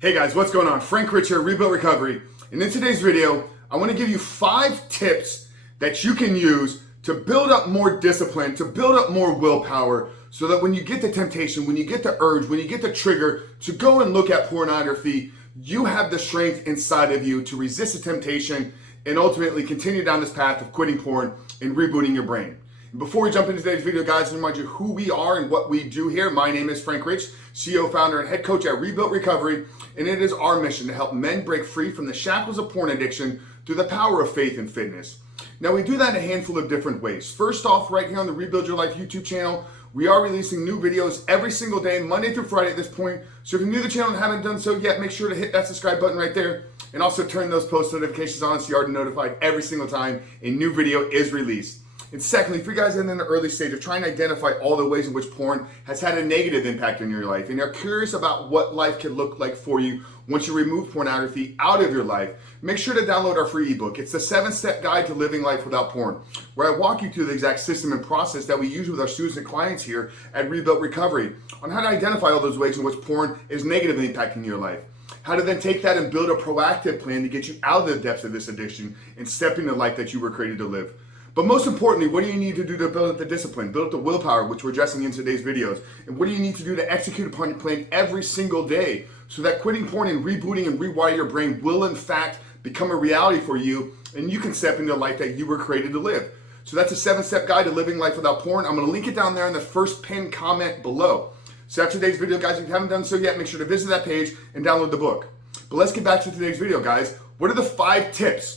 Hey guys, what's going on? Frank Rich here, Reboot Recovery. And in today's video, I want to give you 5 tips that you can use to build up more discipline, to build up more willpower, so that when you get the temptation, when you get the urge, when you get the trigger to go and look at pornography, you have the strength inside of you to resist the temptation and ultimately continue down this path of quitting porn and rebooting your brain. And before we jump into today's video, guys, I remind you who we are and what we do here. My name is Frank Rich, CEO, founder, and head coach at Reboot Recovery, and it is our mission to help men break free from the shackles of porn addiction through the power of faith and fitness. Now, we do that in a handful of different ways. First off, right here on the Rebuild Your Life YouTube channel, we are releasing new videos every single day, Monday through Friday at this point. So if you're new to the channel and haven't done so yet, make sure to hit that subscribe button right there and also turn those post notifications on so you are notified every single time a new video is released. And secondly, if you guys are in the early stage of trying to identify all the ways in which porn has had a negative impact on your life and you're curious about what life can look like for you once you remove pornography out of your life, make sure to download our free ebook. It's the 7-step guide to living life without porn, where I walk you through the exact system and process that we use with our students and clients here at Rebuild Recovery on how to identify all those ways in which porn is negatively impacting your life. How to then take that and build a proactive plan to get you out of the depths of this addiction and step into the life that you were created to live. But most importantly, what do you need to do to build up the discipline, build up the willpower, which we're addressing in today's videos? And what do you need to do to execute upon your plan every single day so that quitting porn and rebooting and rewire your brain will in fact become a reality for you and you can step into a life that you were created to live? So that's a 7-step guide to living life without porn. I'm going to link it down there in the first pinned comment below. So after today's video, guys, if you haven't done so yet, make sure to visit that page and download the book. But let's get back to today's video, guys. What are the 5 tips?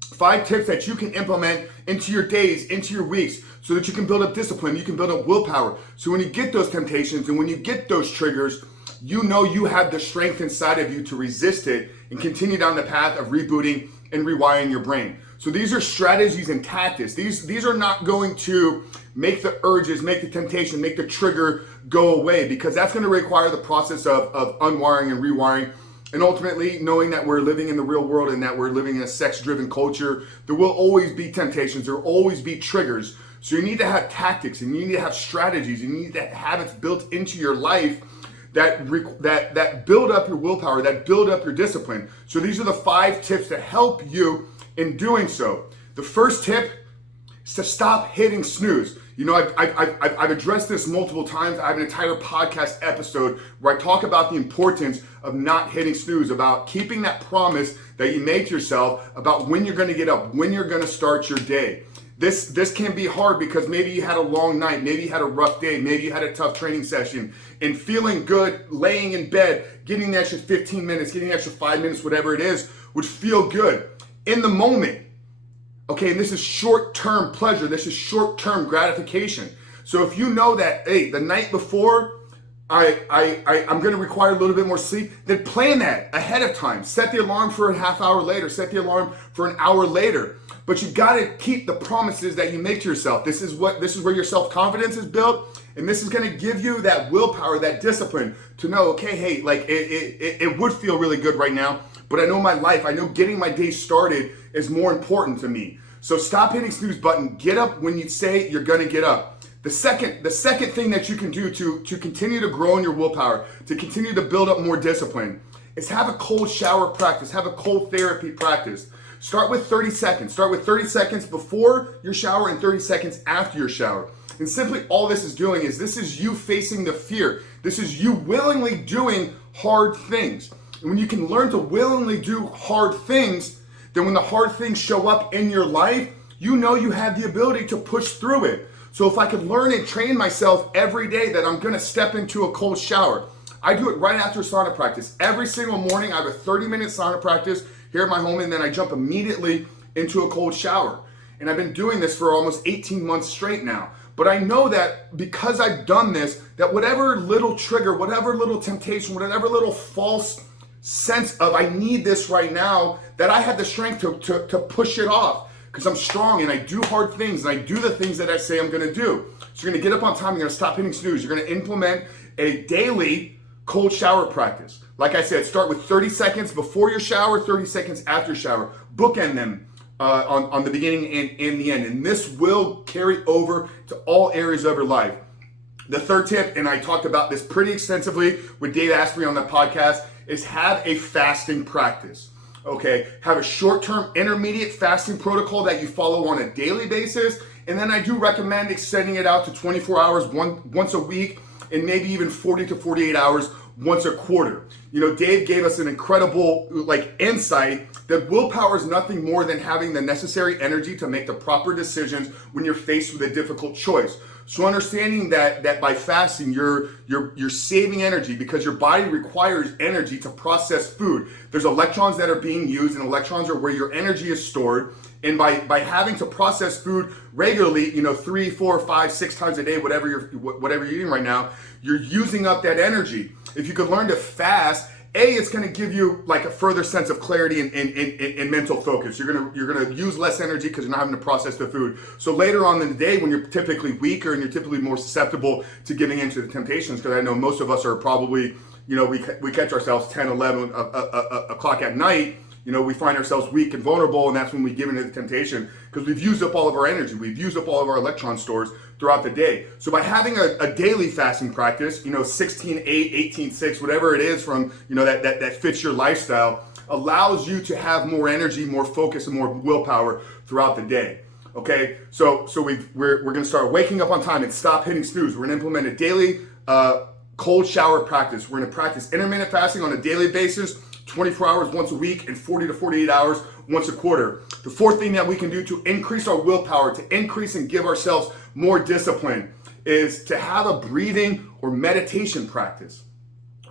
5 tips that you can implement into your days, into your weeks, so that you can build up discipline, you can build up willpower. So when you get those temptations and when you get those triggers, you know you have the strength inside of you to resist it and continue down the path of rebooting and rewiring your brain. So these are strategies and tactics. These are not going to make the urges, make the temptation, make the trigger go away, because that's going to require the process of unwiring and rewiring. And ultimately, knowing that we're living in the real world and that we're living in a sex-driven culture, there will always be temptations, there will always be triggers. So you need to have tactics and you need to have strategies, and you need to have habits built into your life that build up your willpower, that build up your discipline. So these are the 5 tips to help you in doing so. The first tip is to stop hitting snooze. You know, I've addressed this multiple times. I have an entire podcast episode where I talk about the importance of not hitting snooze, about keeping that promise that you made to yourself about when you're going to get up, when you're going to start your day. This can be hard because maybe you had a long night, maybe you had a rough day, maybe you had a tough training session, and feeling good, laying in bed, getting the extra 15 minutes, getting the extra 5 minutes, whatever it is, would feel good in the moment. Okay, and this is short-term pleasure. This is short-term gratification. So if you know that, hey, the night before I'm going to require a little bit more sleep, then plan that ahead of time. Set the alarm for a half hour later. Set the alarm for an hour later. But you got to keep the promises that you make to yourself. This is where your self-confidence is built, and this is going to give you that willpower, that discipline to know, okay, hey, like it would feel really good right now, but I know my life, I know getting my day started is more important to me. So stop hitting snooze button. Get up when you say you're going to get up. The second thing that you can do to continue to grow in your willpower, to continue to build up more discipline, is have a cold shower practice, have a cold therapy practice. Start with 30 seconds. Start with 30 seconds before your shower and 30 seconds after your shower. And simply all this is doing is this is you facing the fear. This is you willingly doing hard things. And when you can learn to willingly do hard things, then when the hard things show up in your life, you know you have the ability to push through it. So if I could learn and train myself every day that I'm going to step into a cold shower, I do it right after sauna practice. Every single morning, I have a 30-minute sauna practice here at my home, and then I jump immediately into a cold shower. And I've been doing this for almost 18 months straight now. But I know that because I've done this, that whatever little trigger, whatever little temptation, whatever little false sense of I need this right now, that I have the strength to push it off because I'm strong and I do hard things and I do the things that I say I'm going to do. So you're going to get up on time, you're going to stop hitting snooze, you're going to implement a daily cold shower practice. Like I said, start with 30 seconds before your shower, 30 seconds after your shower. Bookend them on the beginning and the end. And this will carry over to all areas of your life. The third tip, and I talked about this pretty extensively with Dave Asprey on the podcast, is have a fasting practice. Okay, have a short-term intermediate fasting protocol that you follow on a daily basis, and then I do recommend extending it out to 24 hours once a week, and maybe even 40 to 48 hours once a quarter. You know, Dave gave us an incredible insight that willpower is nothing more than having the necessary energy to make the proper decisions when you're faced with a difficult choice. So understanding that by fasting, you're saving energy because your body requires energy to process food. There's electrons that are being used, and electrons are where your energy is stored. And by having to process food regularly, 3, 4, 5, 6 times a day, whatever you're eating right now, you're using up that energy. If you could learn to fast, it's going to give you like a further sense of clarity and mental focus. You're gonna use less energy because you're not having to process the food. So later on in the day, when you're typically weaker and you're typically more susceptible to giving into the temptations, because I know most of us are probably, we catch ourselves 10, 11 o'clock at night. We find ourselves weak and vulnerable, and that's when we give into the temptation because we've used up all of our energy. We've used up all of our electron stores throughout the day. So by having a daily fasting practice, 16-8, 18-6, whatever it is from, that fits your lifestyle, allows you to have more energy, more focus, and more willpower throughout the day. Okay, so we're going to start waking up on time and stop hitting snooze. We're going to implement a daily cold shower practice. We're going to practice intermittent fasting on a daily basis, 24 hours once a week, and 40 to 48 hours once a quarter. The fourth thing that we can do to increase our willpower, to increase and give ourselves more discipline, is to have a breathing or meditation practice.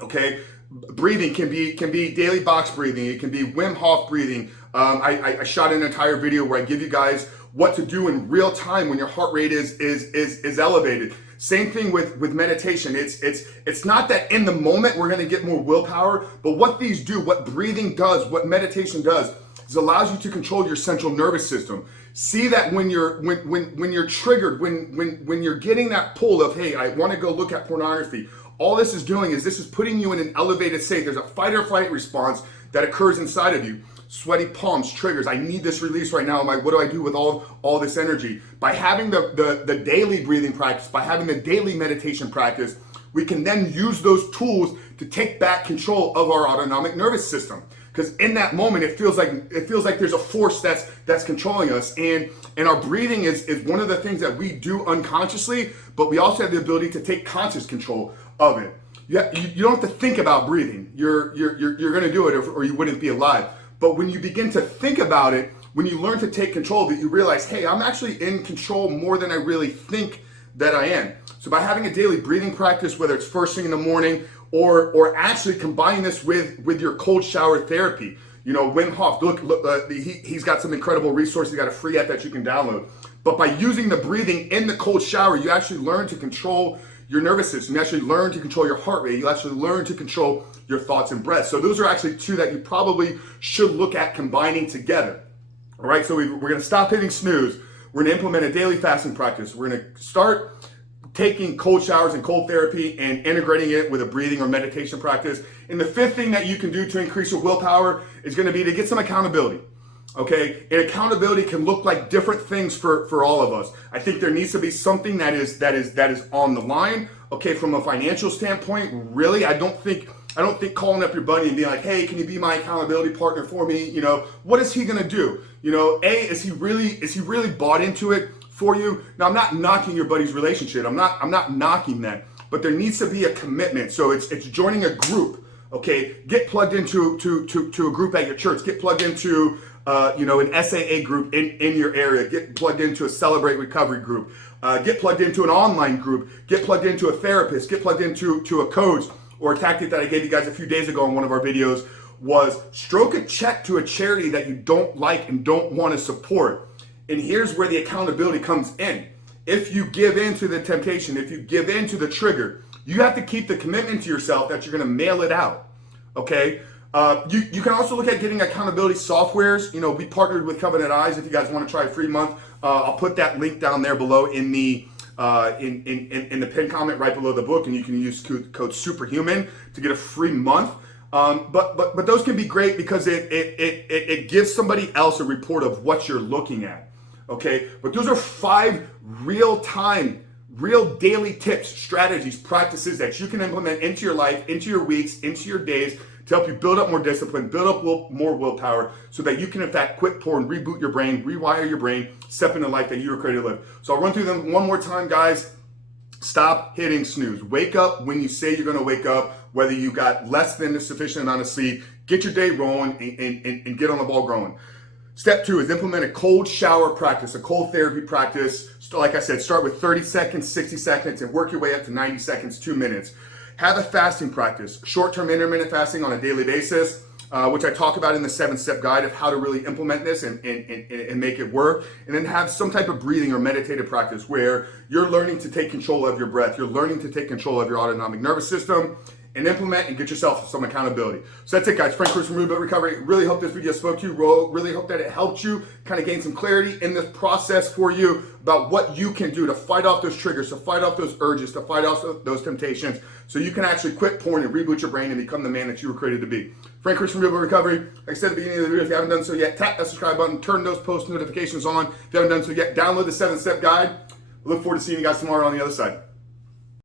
Okay, breathing can be daily box breathing. It can be Wim Hof breathing. I shot an entire video where I give you guys what to do in real time when your heart rate is elevated. Same thing with meditation. It's not that in the moment we're going to get more willpower, but what these do, what breathing does, what meditation does, is allows you to control your central nervous system. See that when you're triggered, when you're getting that pull of, hey, I want to go look at pornography, all this is doing is this is putting you in an elevated state. There's a fight or flight response that occurs inside of you. Sweaty palms, triggers. I need this release right now. What do I do with all this energy? By having the daily breathing practice, by having the daily meditation practice, we can then use those tools to take back control of our autonomic nervous system. Because in that moment, it feels like there's a force that's controlling us, and our breathing is one of the things that we do unconsciously, but we also have the ability to take conscious control of it. You don't have to think about breathing. You're going to do it, or you wouldn't be alive. But when you begin to think about it, when you learn to take control of it, you realize, hey, I'm actually in control more than I really think that I am. So by having a daily breathing practice, whether it's first thing in the morning or actually combining this with your cold shower therapy, Wim Hof, look, he's got some incredible resources. He's got a free app that you can download. But by using the breathing in the cold shower, you actually learn to control your nervous system. You actually learn to control your heart rate. You actually learn to control your thoughts and breath. So those are actually two that you probably should look at combining together. All right, so we're going to stop hitting snooze. We're going to implement a daily fasting practice. We're going to start taking cold showers and cold therapy and integrating it with a breathing or meditation practice. And the fifth thing that you can do to increase your willpower is going to be to get some accountability. Okay, and accountability can look like different things for all of us. I think there needs to be something that is on the line. Okay, from a financial standpoint, really, I don't think calling up your buddy and being like, hey, can you be my accountability partner for me? What is he gonna do? Is he really bought into it for you? Now, I'm not knocking your buddy's relationship. I'm not knocking that, but there needs to be a commitment. So it's joining a group. Okay, get plugged into to a group at your church. Get plugged into an SAA group in your area. Get plugged into a Celebrate Recovery group. Get plugged into an online group. Get plugged into a therapist. Get plugged into a coach. Or a tactic that I gave you guys a few days ago in one of our videos was stroke a check to a charity that you don't like and don't want to support. And here's where the accountability comes in. If you give in to the temptation, if you give in to the trigger, you have to keep the commitment to yourself that you're going to mail it out. Okay? You can also look at getting accountability softwares. We partnered with Covenant Eyes. If you guys want to try a free month, I'll put that link down there below in the pinned comment right below the book, and you can use code Superhuman to get a free month. But those can be great because it gives somebody else a report of what you're looking at. Okay, but those are 5 real daily tips, strategies, practices that you can implement into your life, into your weeks, into your days to help you build up more discipline, build up more willpower, so that you can in fact quit porn, reboot your brain, rewire your brain, step into the life that you were created to live. So I'll run through them one more time, guys. Stop hitting snooze. Wake up when you say you're going to wake up, whether you got less than the sufficient amount of sleep. Get your day rolling and get on the ball growing. Step 2 is implement a cold shower practice, a cold therapy practice. So like I said, start with 30 seconds, 60 seconds, and work your way up to 90 seconds, 2 minutes. Have a fasting practice, short-term intermittent fasting on a daily basis, which I talk about in the 7-step guide of how to really implement this and make it work. And then have some type of breathing or meditative practice where you're learning to take control of your breath. You're learning to take control of your autonomic nervous system and implement and get yourself some accountability. So that's it, guys. Frank Cruz from Reboot Recovery. Really hope this video spoke to you. Really hope that it helped you kind of gain some clarity in this process for you about what you can do to fight off those triggers, to fight off those urges, to fight off those temptations, so you can actually quit porn and reboot your brain and become the man that you were created to be. Frank Cruz from Reboot Recovery. Like I said at the beginning of the video, if you haven't done so yet, tap that subscribe button, turn those post notifications on. If you haven't done so yet, download the 7-step guide. I look forward to seeing you guys tomorrow on the other side.